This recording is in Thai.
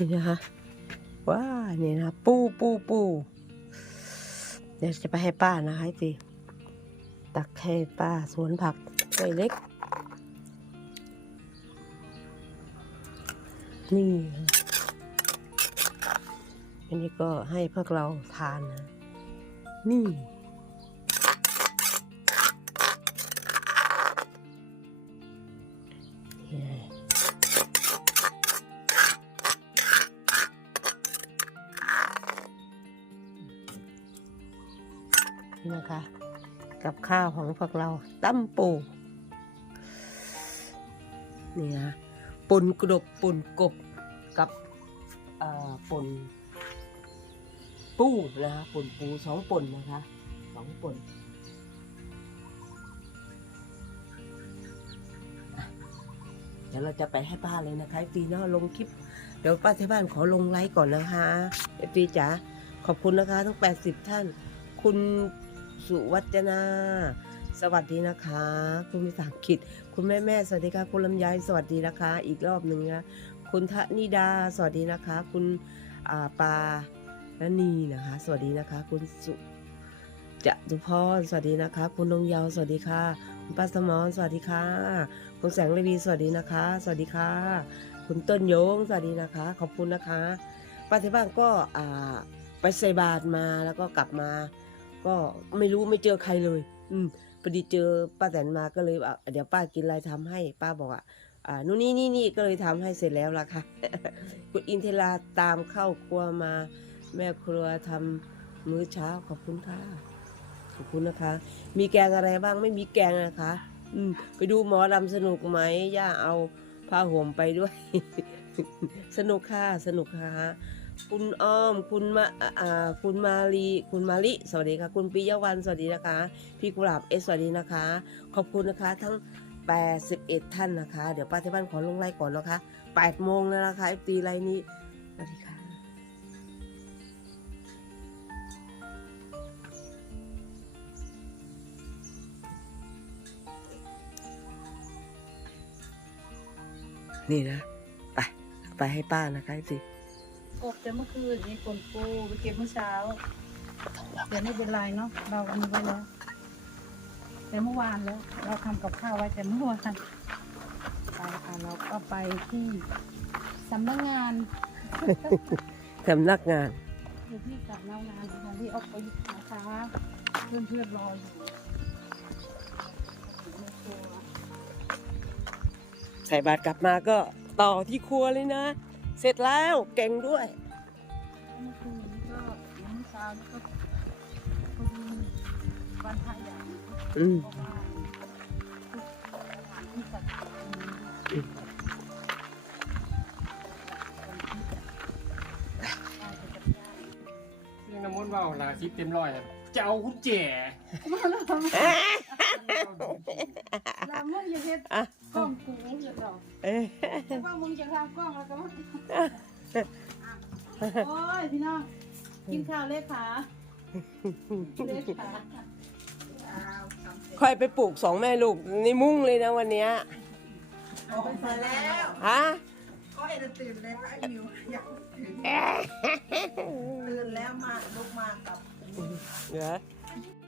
นี่นะคะว้านี่นะปูปูปูเดี๋ยวจะไปให้ป้านะคะไอ้ตีตักให้ป้าสวนผักใบเล็ก นี่อันนี้ก็ให้พวกเราทานนะ นี่ นี่นะคะ กับข้าวของพวกเราตั้มปูนี่นะป่นกรบป่นกบกับป่นปูนะคะป่นปูสองป่นนะคะสองป่นเดี๋ยวเราจะไปให้ป้าเลยนะคะฟีเนาะลงคลิป เดี๋ยวป้าที่บ้านขอลงไลค์ก่อนนะคะฟีจ๋าขอบคุณนะคะทั้ง 80 ท่าน คุณ สุวัจนา สวัสดีนะคะ คุณภาษาอังกฤษคุณแม่แม่สวัสดีค่ะ คุณลำไยสวัสดีนะคะ อีกรอบหนึ่งนะคุณทนิดา สวัสดีนะคะ คุณาปาณนีนะคะ สวัสดีนะคะ คุณสุจตุพรสวัสดีนะคะ คุณนงเยาวสวัสดีค่ะ คุณป้าสมรสวัสดีค่ะ คุณแสงระวีสวัสดีนะคะ สวัสดีค่ะ คุณต้นโยงสวัสดีนะคะ ขอบคุณนะคะป้าที่บ้านก็ไปใส่บาตรมาแล้วก็กลับมา ก็ไม่รู้ไม่เจอใครเลย อืมพอดีเจอป้าแตนมาก็เลยอะเดี๋ยวป้ากินอะไรทำให้ป้าบอกอะอ่านู่นนี่นี่นี่ก็เลยทำให้เสร็จแล้วล่ะค่ะคุณอินเทราตามเข้าครัวมา แม่ครัวทำมื้อเช้าขอบคุณค่ะขอบคุณนะคะ มีแกงอะไรบ้างไม่มีแกงนะคะ อืม ไปดูหมอลำสนุกไหมย่าเอาผ้าห่มไปด้วย สนุกค่ะสนุกค่ะ คุณอ้อม คุณมาอ่าคุณมาลีคุณมาลิสวัสดีค่ะ คุณปิยวันสวัสดีนะคะ พี่กุหลาบเอสวัสดีนะคะ ขอบคุณนะคะทั้ง 81 ท่านนะคะ เดี๋ยวป้าที่บ้านขอลงไลน์ก่อนนะคะ8โมงแล้วนะคะไอตีไลน์นี้สวัสดีค่ะนี่นะ ไป ไปให้ป้านะคะสิ กบแต่เมื่อคืนนี่คนปูไปเก็บเมื่อเช้าแต่ไม่เป็นไรเนาะเรามีไว้แล้วแต่เมื่อวานแล้ว เราทำกับข้าวไว้แต่เมื่อวานไปค่ะเราก็ไปที่สำนักงานสำนักงานอยู่ที่สำนักงานของที่ออกไปนะคะเพื่อนเพื่อนๆรออยู่ในครัวใส่บาตรกลับมาก็ต่อที่ครัวเลยนะ เสร็จแล้วเก่งด้วยเมื่อคืนนี้ก็เมื่อเช้านี่ก็พอดีวันพระใหญ่อืมเพราะว่าสถานที่จัดงานนี้วันที่จะได้ไปจัดงานเรื่องน้ำมันต์ว่าวลาซิปเต็มร้อยอะจะเอากุญแจลามึงอย่าเฮ็ดอะกล้องกูเดี๋ยวเราเอ๊ะ แต่ว่ามึงจะทำกล้องแล้วก็ว่าโอ้ยพี่น้องกินข้าวเลขาเลขาค่อยไปปลูกสองแม่ลูกในมุ้งเลยนะวันเนี้ยโอ้ไปแล้วฮะก็เอ็นตื่นแล้วไอ้มิวอยากตื่นตื่นแล้วมาลุกมากับเดี๋ยว